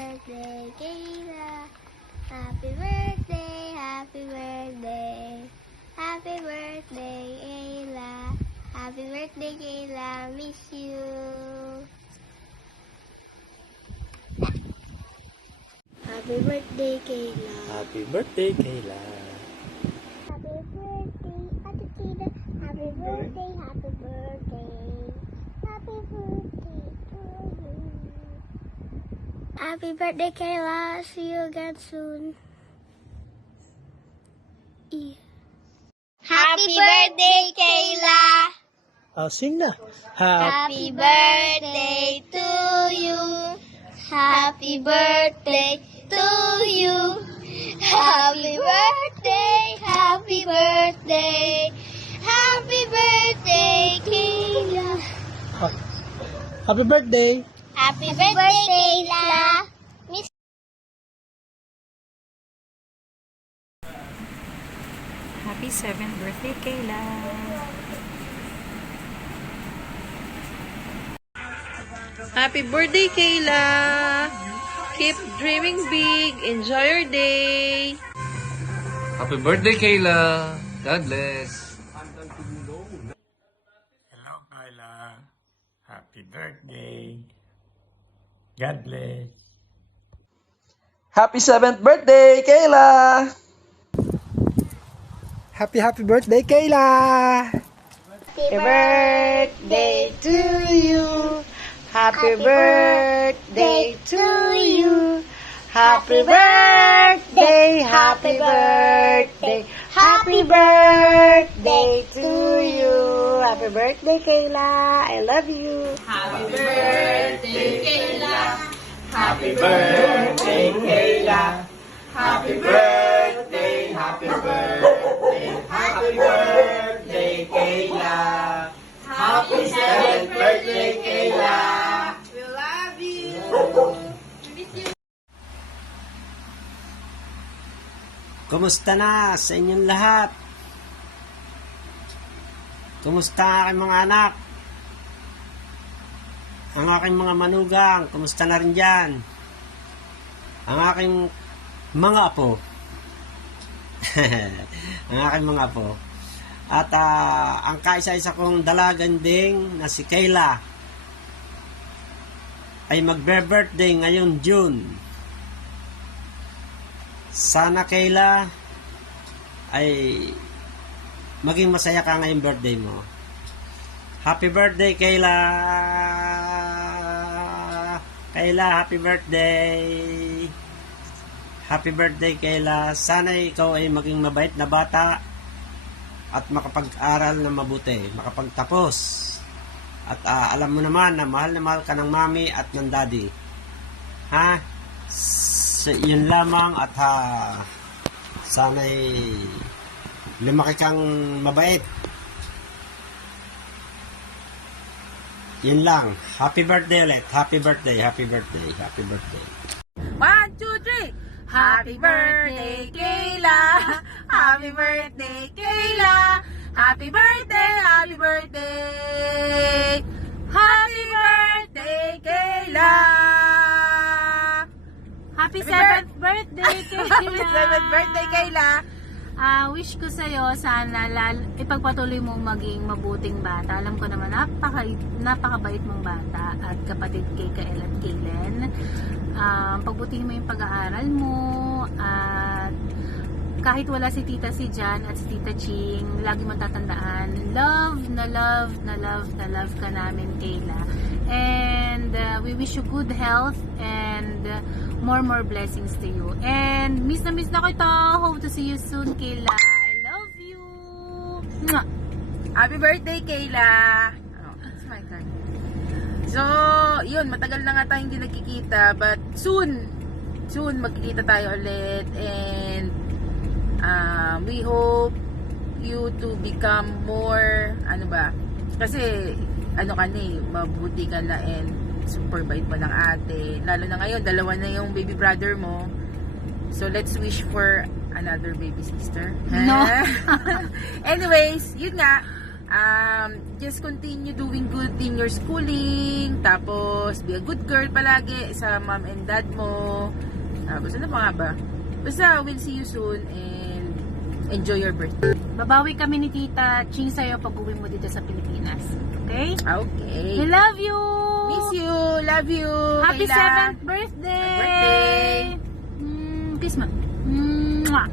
birthday, Kayla. Happy birthday, happy birthday. Happy birthday, Kayla. Happy birthday, Kayla. Miss you. Happy birthday, Kayla. Happy birthday, Kayla. Happy birthday, Ate Kayla. Happy birthday, happy birthday. Happy birthday to you. Happy birthday, Kayla. See you again soon. Happy birthday, Kayla. Sing na. Happy birthday to you. Happy birthday to you. Happy birthday, happy birthday. Happy birthday, Kayla. Happy birthday. Happy birthday, Kayla. Miss Happy 7th birthday, Kayla. Happy birthday, Kayla! Keep dreaming big. Enjoy your day. Happy birthday, Kayla. God bless. Hello, Kayla. Happy birthday. God bless. Happy 7th birthday, Kayla! Happy birthday, Kayla. Happy birthday to you. Happy birthday to you. Happy birthday, happy birthday. Happy birthday to you. Happy birthday, Kayla. I love you. Happy birthday, Kayla. Happy birthday, Kayla. Happy birthday, happy birthday, happy birthday, Kayla. Happy 7th birthday, Kayla. We love you. Kumusta na sa inyong lahat? Kumusta ang aking mga anak? Ang aking mga manugang, kumusta na rin dyan? Ang aking mga apo. Ang aking mga apo. At ang kaisa-isa kong dalaganding na si Kayla ay magbe-birthday ngayon June. Sana, Kayla, ay maging masaya ka ngayong birthday mo. Happy birthday, Kayla! Kayla, happy birthday! Happy birthday, Kayla! Sana ikaw ay maging mabait na bata at makapag-aral na mabuti, makapagtapos. At alam mo naman na mahal ka ng mami at ng daddy. Ha? So, yun lamang at sana'y lumaki kang mabait. Yun lang. Happy birthday ulit. Happy birthday, happy birthday, happy birthday. 1, 2, 3. Happy birthday, Kayla. Happy birthday, Kayla. Happy birthday, happy birthday. Happy birthday, Kayla. Happy 7th birthday, Kayla. Happy 7th birthday, Kayla. Wish ko sa'yo, sana ipagpatuloy mong maging mabuting bata. Alam ko naman, napakabait mong bata at kapatid kay Kael at Kaylen. Pagbutihin mo yung pag-aaral mo at kahit wala si Tita si Jan at si Tita Ching, lagi mong tatandaan, love ka namin, Kayla. And we wish you good health and more blessings to you. And miss na kita. Hope to see you soon, Kayla. I love you. Mwah! Happy birthday, Kayla. Oh, it's my turn. So, yun, matagal na nga tayong hindi nagkikita, but soon magkikita tayo ulit, and we hope you to become more, kasi mabuti ka na and super bait pa ng ate, lalo na ngayon, dalawa na yung baby brother mo, so let's wish for another baby sister. No. Anyways, yun nga, Just continue doing good in your schooling. Tapos, be a good girl palagi sa mom and dad mo. Tapos, ano pa nga ba? Basta, we'll see you soon and enjoy your birthday. Babawi kami ni Tita Ching sa'yo pag uwi mo dito sa Pilipinas. Okay? Okay. We love you! Miss you. Love you. Happy Kayla. 7th birthday! Happy birthday. Kiss mo. Mwah!